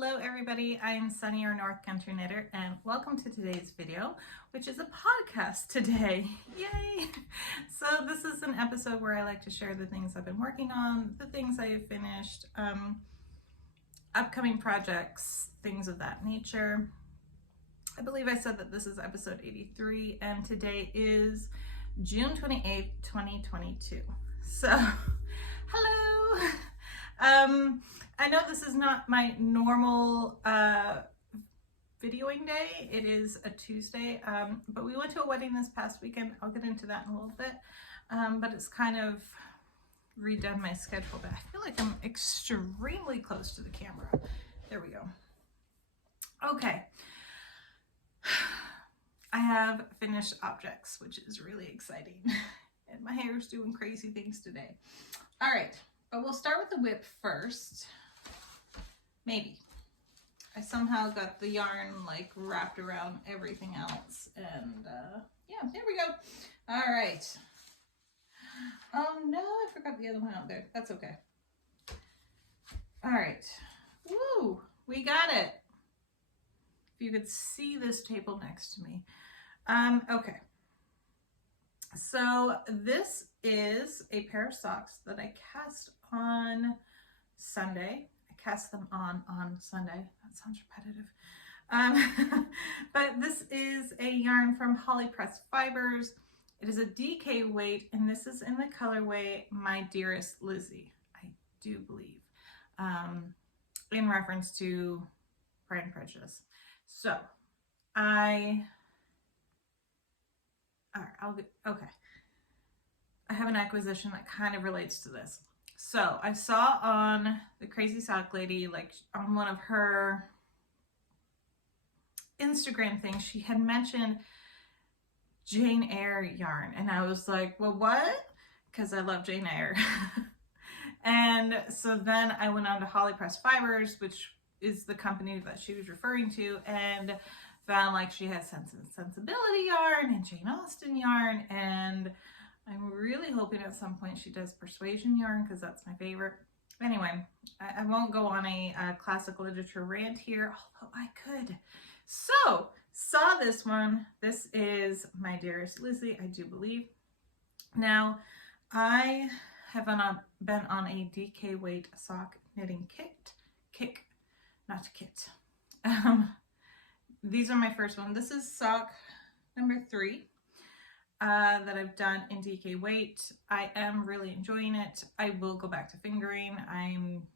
Hello everybody, I'm Sunny, your North Country Knitter, and welcome to today's video, which is a podcast today. Yay! So this is an episode where I like to share the things I've been working on, the things I have finished, upcoming projects, things of that nature. I believe I said that this is episode 83, and today is June 28th, 2022. So, hello! I know this is not my normal videoing day. It is a Tuesday, but we went to a wedding this past weekend. I'll get into that in a little bit, but it's kind of redone my schedule, but I feel like I'm extremely close to the camera. There we go. Okay. I have finished objects, which is really exciting, and my hair is doing crazy things today. All right, but we'll start with the whip first. Maybe. I somehow got the yarn like wrapped around everything else, and yeah, there we go. All right. Oh no, I forgot the other one out there. That's okay. All right. Woo, we got it. If you could see this table next to me. Okay. So this is a pair of socks that I cast on Sunday. I cast them on Sunday. That sounds repetitive. But this is a yarn from Holly Pressed Fibers. It is a DK weight, and this is in the colorway My Dearest Lizzie, I do believe, in reference to Pride and Prejudice. So I have an acquisition that kind of relates to this. So I saw on the Crazy Sock Lady, like on one of her Instagram things, she had mentioned Jane Eyre yarn, and I was like, well, what? Because I love Jane Eyre. And so then I went on to Holly Pressed Fibers, which is the company that she was referring to, and found like she has Sense and Sensibility yarn and Jane Austen yarn, and I'm really hoping at some point she does Persuasion yarn because that's my favorite. Anyway, I won't go on a classic literature rant here, although I could. So, saw this one. This is My Dearest Lizzie, I do believe. Now, I have been on a DK weight sock knitting kick. These are my first one. This is sock number 3 that I've done in DK weight. I am really enjoying it. I will go back to fingering. I'm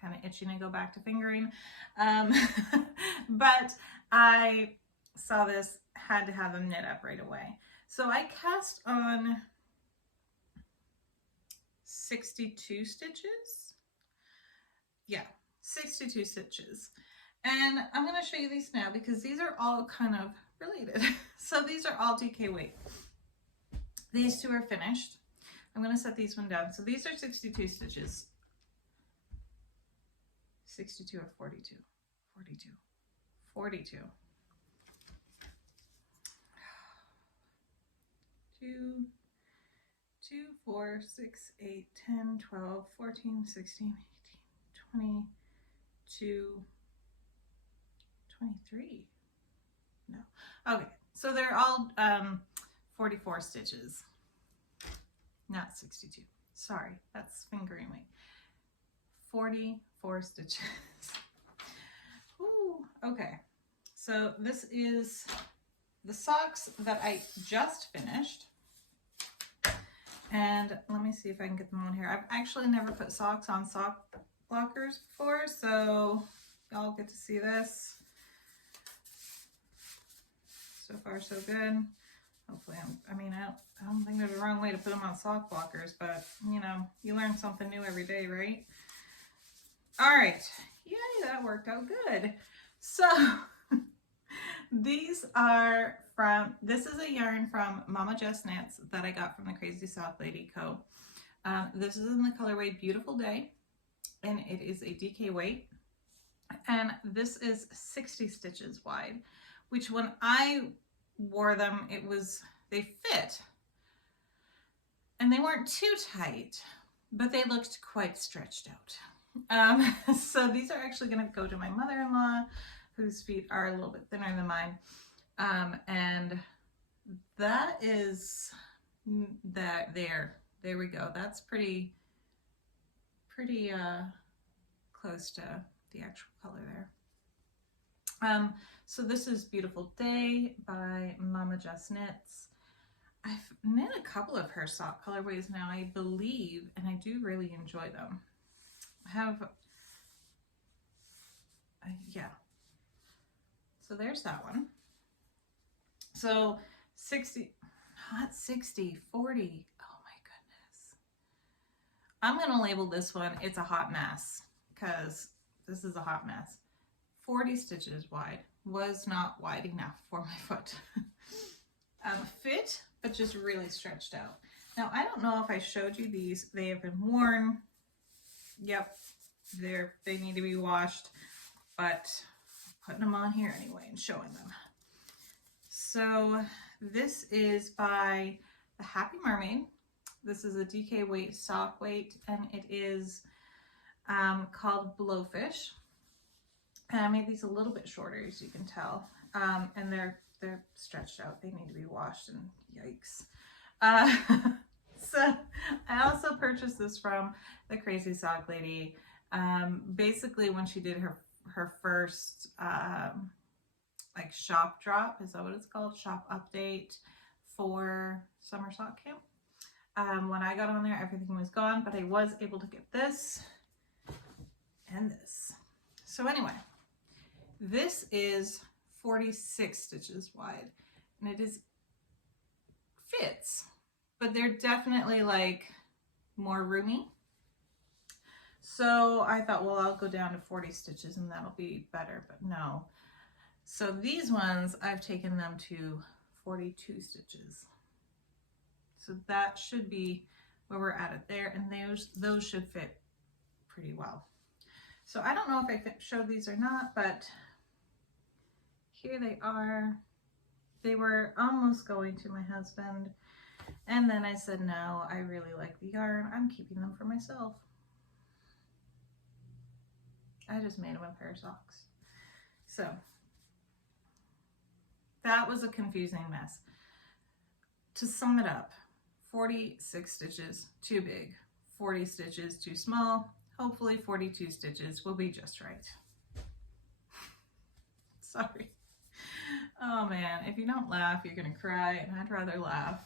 kind of itching to go back to fingering. But I saw this, had to have them knit up right away. So I cast on 62 stitches. Yeah, 62 stitches. And I'm going to show you these now because these are all kind of related. So these are all DK weight. These two are finished. I'm going to set these one down. So these are 62 stitches. 62 or 42? 42. 42. 2, 4, 6, 8, 10, 12, 14, 16, 18, 22, 23. No. Okay, so they're all 44 stitches, not 62. Sorry, that's fingering weight. 44 stitches. Ooh, okay. So this is the socks that I just finished. And let me see if I can get them on here. I've actually never put socks on sock blockers before, so y'all get to see this. So far, so good. Hopefully, I don't think there's a wrong way to put them on sock blockers, but you know, you learn something new every day, right? All right, yay, that worked out good. So this is a yarn from Mama Jess Knits that I got from the Crazy Sock Lady Co. This is in the colorway Beautiful Day, and it is a DK weight, and this is 60 stitches wide, which when I wore them, they fit, and they weren't too tight, but they looked quite stretched out. So these are actually going to go to my mother-in-law, whose feet are a little bit thinner than mine. And that is that there we go. That's pretty close to the actual color there. So this is Beautiful Day by Mama Just Knits. I've knit a couple of her sock colorways now, I believe, and I do really enjoy them. I have, yeah. So there's that one. So 60, not 60, 40. Oh my goodness. I'm going to label this one, it's a hot mess, because this is a hot mess. 40 stitches wide, was not wide enough for my foot. Fit, but just really stretched out. Now, I don't know if I showed you these. They have been worn. Yep, they need to be washed, but I'm putting them on here anyway and showing them. So this is by the Happy Mermaid. This is a DK weight sock weight, and it is called Blowfish. And I made these a little bit shorter, as you can tell, and they're stretched out. They need to be washed, and yikes. So I also purchased this from the Crazy Sock Lady. Basically, when she did her first like shop drop, is that what it's called? Shop update for summer sock camp. When I got on there, everything was gone, but I was able to get this and this. So anyway, this is 46 stitches wide, and it is fits, but they're definitely like more roomy. So I thought, well, I'll go down to 40 stitches and that'll be better, but no. So these ones, I've taken them to 42 stitches. So that should be where we're at it there, and those should fit pretty well. So I don't know if I showed these or not, but here they are. They were almost going to my husband, and then I said, no, I really like the yarn. I'm keeping them for myself. I just made him a pair of socks. So that was a confusing mess. To sum it up, 46 stitches too big, 40 stitches too small. Hopefully 42 stitches will be just right. Sorry. Oh man, if you don't laugh, you're gonna cry, and I'd rather laugh.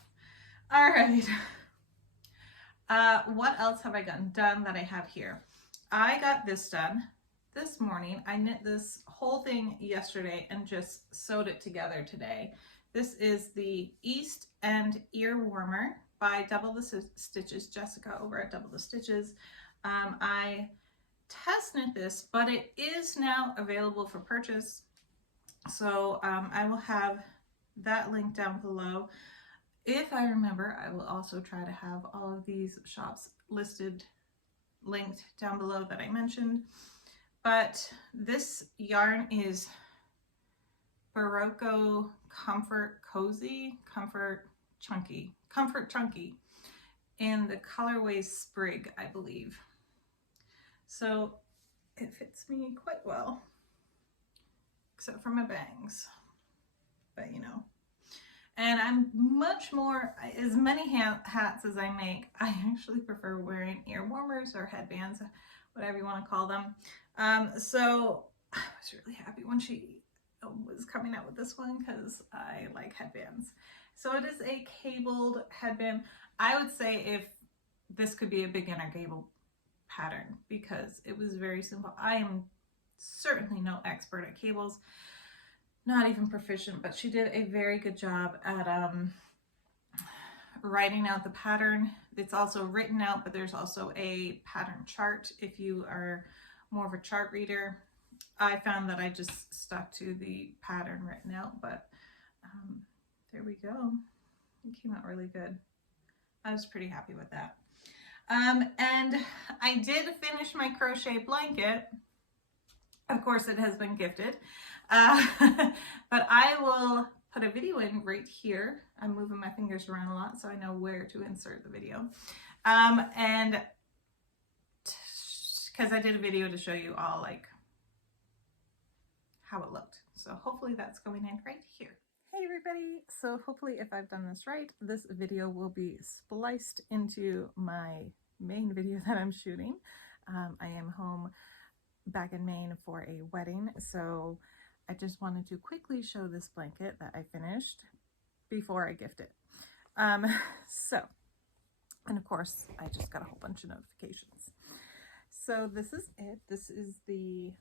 All right. What else have I gotten done that I have here? I got this done this morning. I knit this whole thing yesterday and just sewed it together today. This is the East End Ear Warmer by Double the Stitches, Jessica over at Double the Stitches. I test knit this, but it is now available for purchase. So I will have that link down below. If I remember, I will also try to have all of these shops linked down below that I mentioned. But this yarn is Barocco Comfort Cozy, Comfort Chunky in the colorway Sprig, I believe. So it fits me quite well, except for my bangs, but you know. And I'm much more, as many hats as I make, I actually prefer wearing ear warmers or headbands, whatever you want to call them. So I was really happy when she was coming out with this one, because I like headbands. So it is a cabled headband. I would say if this could be a beginner cable pattern, because it was very simple. I am certainly no expert at cables, not even proficient, but she did a very good job at writing out the pattern. It's also written out, but there's also a pattern chart if you are more of a chart reader. I found that I just stuck to the pattern written out, but there we go. It came out really good. I was pretty happy with that. And I did finish my crochet blanket. Of course, it has been gifted, but I will put a video in right here. I'm moving my fingers around a lot, so I know where to insert the video. And because I did a video to show you all like how it looked. So hopefully that's going in right here. Hey everybody, so hopefully if I've done this right, this video will be spliced into my main video that I'm shooting. I am home back in Maine for a wedding, so I just wanted to quickly show this blanket that I finished before I gift it. And of course, I just got a whole bunch of notifications. So this is it. This is the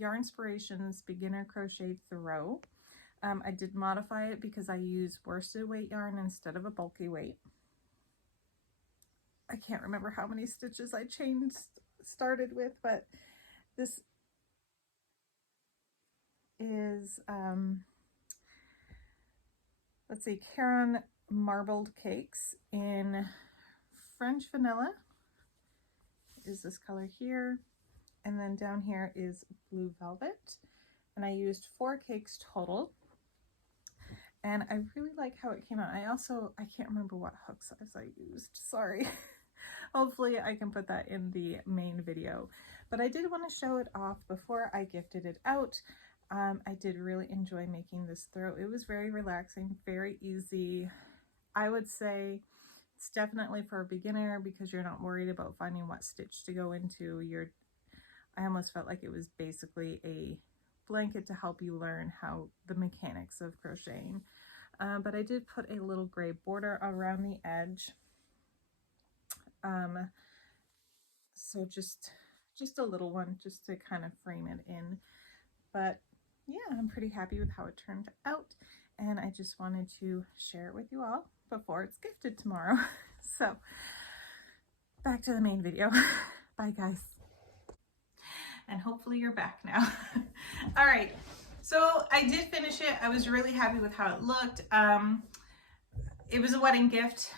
Yarnspirations Beginner Crochet Throw. I did modify it because I use worsted weight yarn instead of a bulky weight. I can't remember how many stitches I started with, but this is, let's see, Caron Marbled Cakes in French Vanilla is this color here. And then down here is Blue Velvet. And I used 4 cakes total. And I really like how it came out. I can't remember what hook size I used, sorry. Hopefully I can put that in the main video. But I did want to show it off before I gifted it out. I did really enjoy making this throw. It was very relaxing, very easy. I would say it's definitely for a beginner because you're not worried about finding what stitch to go into. I almost felt like it was basically a blanket to help you learn how the mechanics of crocheting. But I did put a little gray border around the edge. So just a little one just to kind of frame it in. But yeah, I'm pretty happy with how it turned out. And I just wanted to share it with you all before it's gifted tomorrow. So back to the main video. Bye guys. And hopefully you're back now. All right, so I did finish it. I was really happy with how it looked. It was a wedding gift.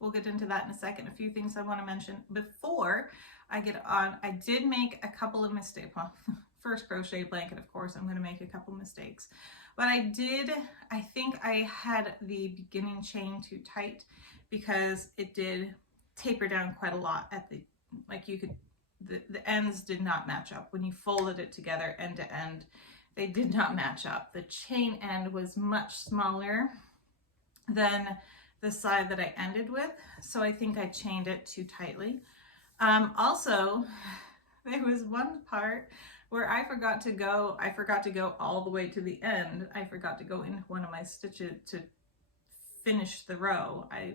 We'll get into that in a second. A few things I want to mention before I get on. I did make a couple of mistakes. Well, first crochet blanket, of course, I'm going to make a couple mistakes. But I think I had the beginning chain too tight because it did taper down quite a lot at the, like you could, the ends did not match up. When you folded it together end to end, they did not match up. The chain end was much smaller than the side that I ended with, so I think I chained it too tightly. Also, there was one part where I forgot to go all the way to the end. I forgot to go into one of my stitches to finish the row. I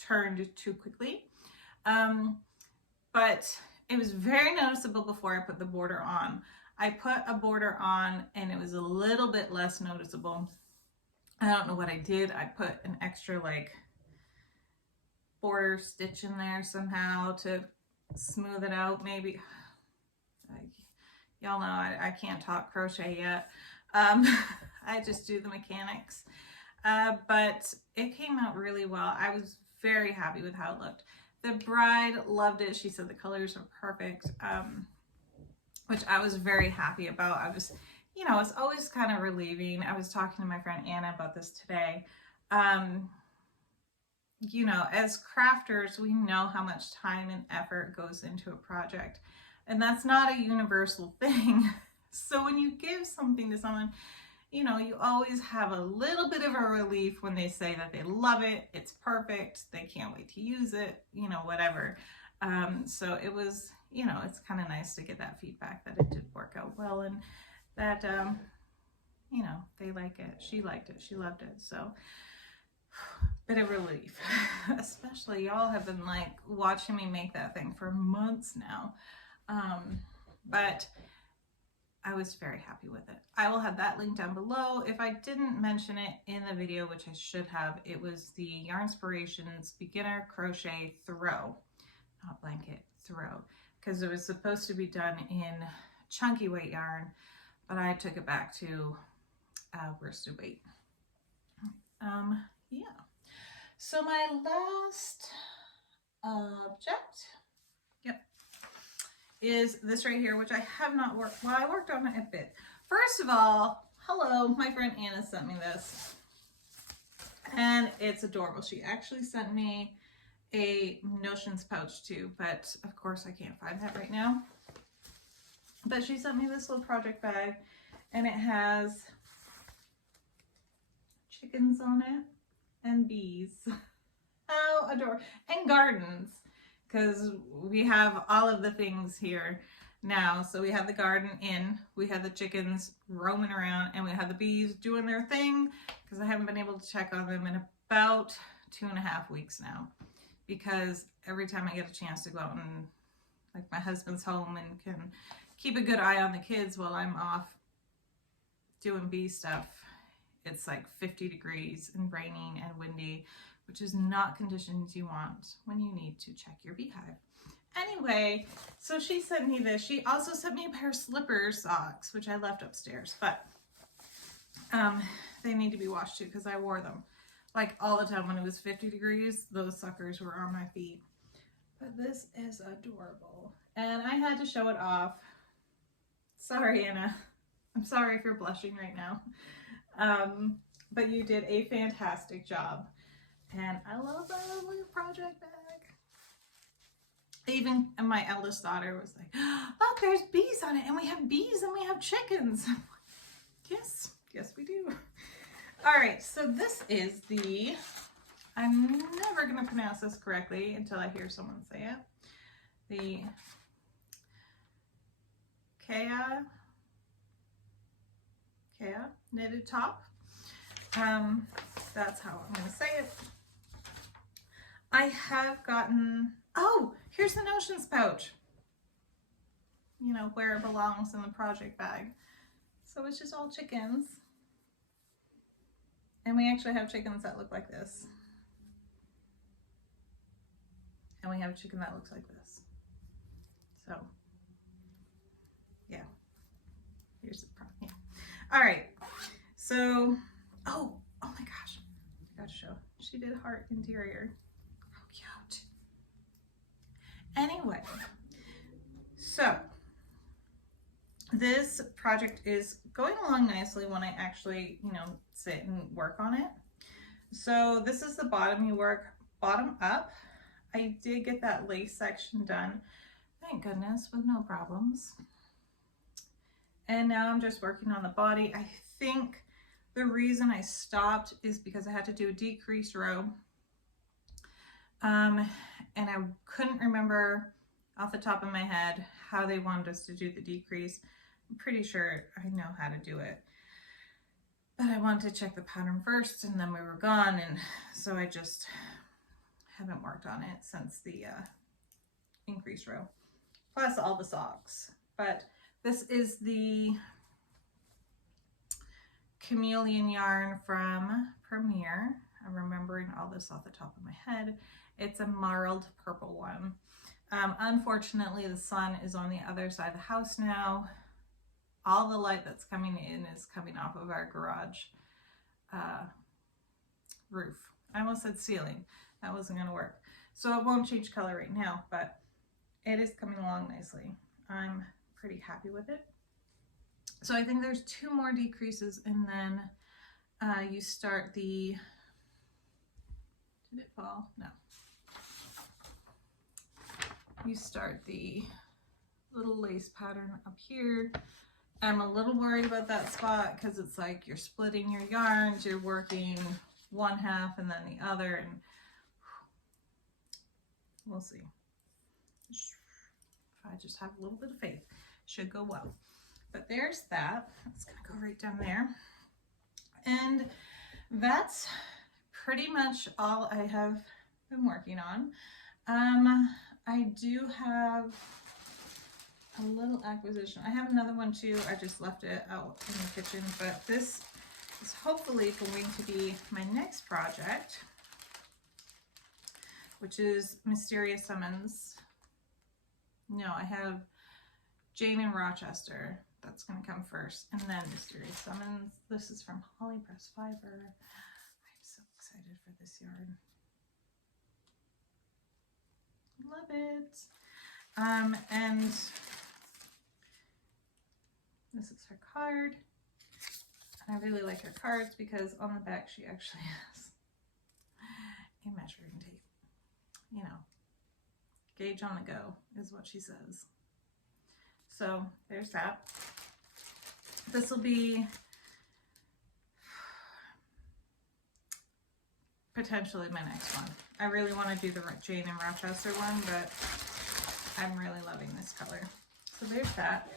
turned too quickly, but it was very noticeable before I put the border on. I put a border on and it was a little bit less noticeable. I don't know what I did. I put an extra like border stitch in there somehow to smooth it out maybe. Y'all know I can't talk crochet yet. I just do the mechanics. But it came out really well. I was very happy with how it looked. The bride loved it. She said the colors are perfect, which I was very happy about. I was, you know, it's always kind of relieving. I was talking to my friend Anna about this today. You know, as crafters, we know how much time and effort goes into a project, and that's not a universal thing. So when you give something to someone, you know, you always have a little bit of a relief when they say that they love it, it's perfect, they can't wait to use it, you know, whatever. So it was, you know, it's kind of nice to get that feedback that it did work out well and that, you know, they like it, she liked it, she loved it. So bit of relief. Especially y'all have been like watching me make that thing for months now. But I was very happy with it. I will have that link down below. If I didn't mention it in the video, which I should have, it was the Yarnspirations Beginner Crochet Throw, not blanket, throw, because it was supposed to be done in chunky weight yarn, but I took it back to worsted weight. Yeah. So my last object, yep, is this right here, which I have not worked, well, I worked on it a bit. First of all, hello, my friend Anna sent me this, and it's adorable. She actually sent me a notions pouch too, but of course I can't find that right now. But she sent me this little project bag, and it has chickens on it and bees. How adorable. And gardens, because we have all of the things here now. So we have the garden in, we have the chickens roaming around, and we have the bees doing their thing, because I haven't been able to check on them in about 2.5 weeks now, because every time I get a chance to go out and, like, my husband's home and can keep a good eye on the kids while I'm off doing bee stuff, it's like 50 degrees and raining and windy, which is not conditions you want when you need to check your beehive. Anyway, so she sent me this. She also sent me a pair of slippers socks, which I left upstairs, but they need to be washed too, because I wore them like all the time when it was 50 degrees. Those suckers were on my feet. But this is adorable, and I had to show it off. Sorry, Anna. I'm sorry if you're blushing right now. But you did a fantastic job. And I love that little project bag. Even my eldest daughter was like, "Look, there's bees on it, and we have bees and we have chickens." I'm like, yes, we do. All right, so this is the, I'm never going to pronounce this correctly until I hear someone say it. The Kea knitted top. That's how I'm going to say it. I have gotten, oh, here's the notions pouch. You know, where it belongs in the project bag. So it's just all chickens. And we actually have chickens that look like this. And we have a chicken that looks like this. So, yeah. Here's the problem. Yeah. All right. So, oh my gosh. I got to show. She did heart interior. How cute. Anyway, so this project is going along nicely when I actually, you know, sit and work on it. So this is the bottom. You work bottom up. I did get that lace section done, thank goodness, with no problems. And now I'm just working on the body. I think the reason I stopped is because I had to do a decreased row. And I couldn't remember off the top of my head how they wanted us to do the decrease. I'm pretty sure I know how to do it, but I wanted to check the pattern first, and then we were gone, and so I just haven't worked on it since the increased row, plus all the socks. But this is the chameleon yarn from Premier. I'm remembering all this off the top of my head. It's a marled purple one. Unfortunately, the sun is on the other side of the house now. All the light that's coming in is coming off of our garage roof. I almost said ceiling. That wasn't going to work. So it won't change color right now, but it is coming along nicely. I'm pretty happy with it. So I think there's 2 more decreases, and then you start the, did it fall? No. You start the little lace pattern up here. I'm a little worried about that spot because it's like you're splitting your yarns, you're working one half and then the other, and we'll see. If I just have a little bit of faith, should go well. But there's that. It's gonna go right down there. And that's pretty much all I have been working on. I do have a little acquisition. I have another one too. I just left it out in the kitchen, but this is hopefully going to be my next project, which is Mysterious Summons. No, I have Jane in Rochester. That's going to come first, and then Mysterious Summons. This is from Holly Press Fiber. I'm so excited for this yarn. Love it. And this is her card. And I really like her cards because on the back she actually has a measuring tape. you know, gauge on the go is what she says. So there's that. This will be potentially my next one. I really want to do the Jane in Rochester one, but I'm really loving this color. So there's that.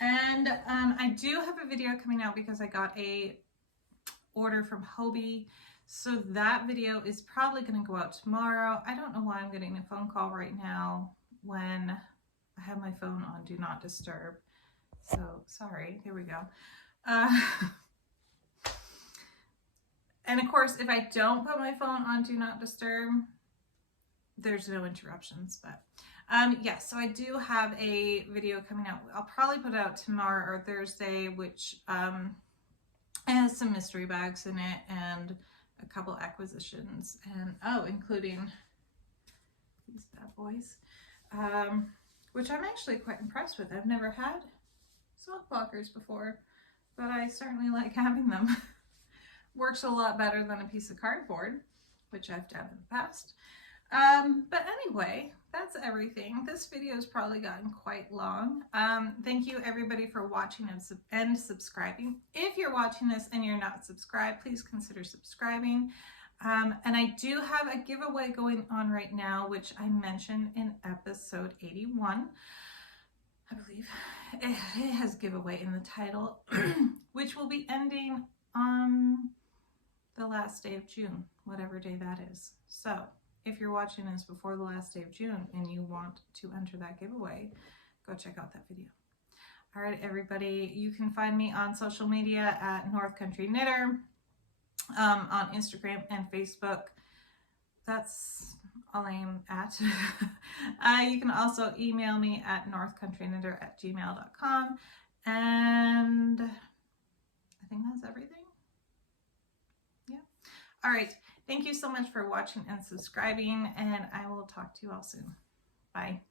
And I do have a video coming out because I got a order from Hobie. So that video is probably going to go out tomorrow. I don't know why I'm getting a phone call right now when I have my phone on Do Not Disturb. So sorry, here we go. And of course, if I don't put my phone on Do Not Disturb, there's no interruptions. But yeah, so I do have a video coming out. I'll probably put it out tomorrow or Thursday, which has some mystery bags in it and a couple acquisitions, and including these bad boys, which I'm actually quite impressed with. I've never had sock blockers before, but I certainly like having them. Works a lot better than a piece of cardboard, which I've done in the past. But anyway, that's everything. This video has probably gotten quite long. Thank you everybody for watching and subscribing. If you're watching this and you're not subscribed, please consider subscribing. And I do have a giveaway going on right now, which I mentioned in episode 81. I believe it has giveaway in the title, which will be ending on the last day of June, whatever day that is. So if you're watching this before the last day of June and you want to enter that giveaway, go check out that video. All right, everybody, you can find me on social media at North Country Knitter, on Instagram and Facebook. That's all I am at. You can also email me at northcountryknitter@gmail.com. And I think that's everything. Yeah. All right. Thank you so much for watching and subscribing, and I will talk to you all soon. Bye.